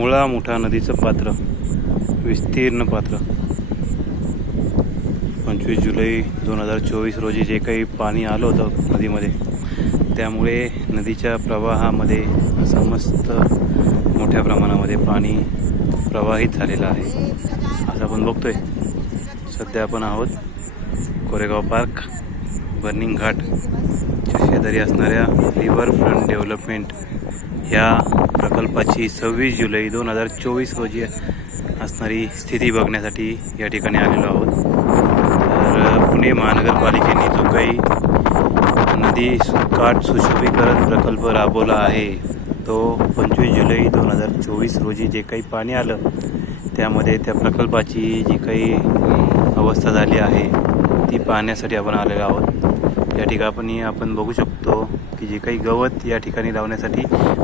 मुळा मुठा नदीचं पात्र, विस्तीर्ण पात्र. 25 जुलै 2024 रोजी जे काही पाणी आलं होतं नदीमध्ये, त्यामुळे नदीच्या प्रवाहामध्ये समस्त मोठ्या प्रमाणामध्ये पाणी प्रवाहित झालेलं आहे. असं आपण बघतोय. सध्या आपण आहोत कोरेगाव पार्क बर्निंग घाटच्या शेजारी असणाऱ्या रिव्हरफ्रंट डेव्हलपमेंट ह्या प्रकल्पाची 26 जुलै 2024 रोजी असणारी स्थिती बघण्यासाठी या ठिकाणी आलेलो आहोत. तर पुणे महानगरपालिकेने जो काही नदी काठ सुशोभीकरण प्रकल्प राबवला आहे, तो 25 जुलै 2024 रोजी जे काही पाणी आलं त्यामध्ये त्या प्रकल्पाची जी काही अवस्था झाली आहे ती पाहण्यासाठी आपण आलेलो आहोत. या ठिकाणी आपण बघू शकतो की जे काही गवत या ठिकाणी लावण्यासाठी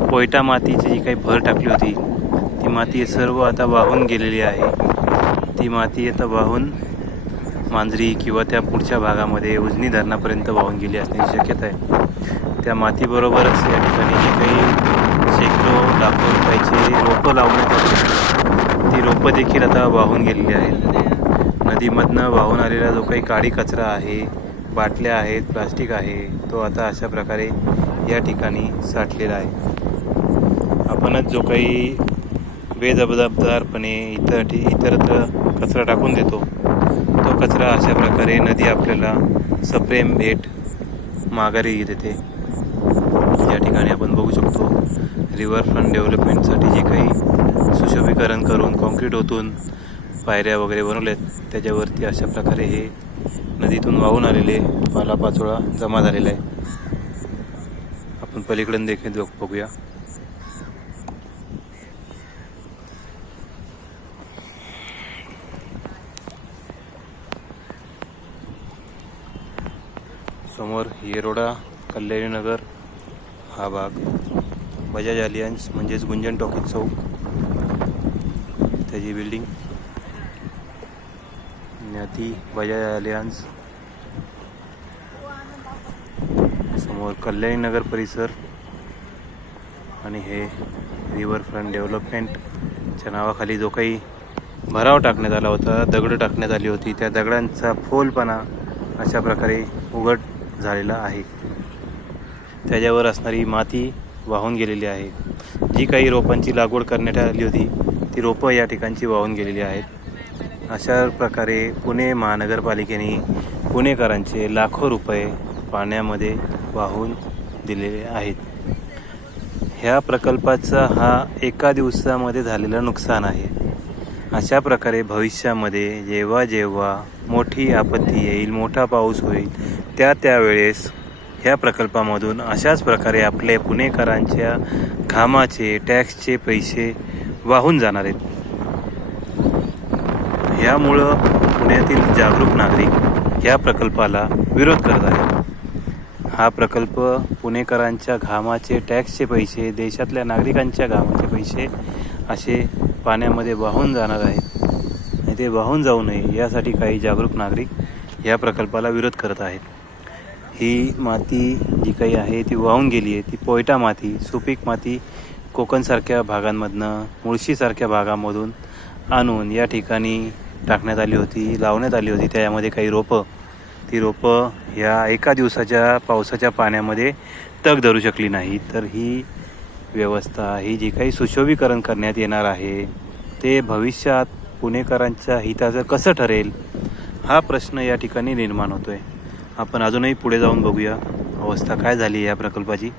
कोयटा मातीची जी काही भर टाकली होती, ती माती सर्व आता वाहून गेलेली आहे. ती माती आता वाहून मांजरी किंवा त्या पुढच्या भागामध्ये उजनी धरणापर्यंत वाहून गेली असण्याची शक्यता आहे. त्या मातीबरोबरच या ठिकाणी जी काही शेकडो लाखो रुपयाची रोपं लावण्यात आली, ती रोपं देखील आता वाहून गेलेली आहेत. नदीमधनं वाहून आलेला जो काही काळी कचरा आहे, बाटल्या आहेत, प्लास्टिक आहे, तो आता अशा प्रकारे या ठिकाणी साठलेला आहे. आपणच जो काही बेजबाबदारपणे इतरत्र कचरा टाकून देतो, तो कचरा अशा प्रकारे नदी आपल्याला सप्रेम भेट माघारी देते. या ठिकाणी आपण बघू शकतो रिव्हरफ्रंट डेव्हलपमेंटसाठी जे काही सुशोभीकरण करून कॉन्क्रीट ओतून पायऱ्या वगैरे बनवल्यात, त्याच्यावरती अशा प्रकारे हे नदीतून वाहून आलेले पालापाचोळा जमा झालेला आहे. आपण पलीकडून देखील बघूया. समोर येरोडा कल्याणीनगर हा भाग, बजाज अलियन्स म्हणजेच गुंजन टॉकीज चौक, त्याची बिल्डिंग, ती बजाज अलियन्स. समोर कल्याणीनगर परिसर आणि हे रिव्हरफ्रंट डेव्हलपमेंटच्या नावाखाली जो काही भराव टाकण्यात आला होता, दगडं टाकण्यात आली होती, त्या दगडांचा फोलपणा अशा प्रकारे उघड झालेला आहे. त्याच्यावर असणारी माती वाहून गेलेली आहे. जी काही रोपांची लागवड करण्यात आली होती, ती रोपं या ठिकाणची वाहून गेलेली आहेत. अशा प्रकारे पुणे महानगरपालिकेने पुणेकरांचे लाखो रुपये पाण्यामध्ये वाहून दिलेले आहेत. ह्या प्रकल्पाचा हा एका दिवसामध्ये झालेलं नुकसान आहे. अशा प्रकारे भविष्यामध्ये जेव्हा जेव्हा मोठी आपत्ती येईल, मोठा पाऊस होईल, त्यावेळेस ह्या प्रकल्पामधून अशाच प्रकारे आपले पुणेकरांच्या घामाचे, टॅक्सचे पैसे वाहून जाणार आहेत. ह्यामुळं पुण्यातील जागरूक नागरिक ह्या प्रकल्पाला विरोध करत आहेत. हा प्रकल्प पुणेकरांच्या घामाचे, टॅक्सचे पैसे, देशातल्या नागरिकांच्या घामाचे पैसे असे पाण्यामध्ये वाहून जाणार आहेत. आणि ते वाहून जाऊ नये यासाठी काही जागरूक नागरिक ह्या प्रकल्पाला विरोध करत आहेत. ही माती जी काही आहे ती वाहून गेली आहे. ती पोयटा माती, सुपीक माती कोकणसारख्या भागांमधनं, मुळशीसारख्या भागामधून आणून या ठिकाणी टाकण्यात आली होती, लावण्यात आली होती. त्यामध्ये काही रोपं, ती रोपं ह्या एका दिवसाच्या पावसाच्या पाण्यामध्ये तग धरू शकली नाही. तर ही व्यवस्था, ही जी काही सुशोभीकरण करण्यात येणार आहे, ते भविष्यात पुणेकरांच्या हिताचं कसं ठरेल, हा प्रश्न या ठिकाणी निर्माण होतो आहे. आपण अजूनही पुढे जाऊन बघूया अवस्था काय झाली या प्रकल्पाची.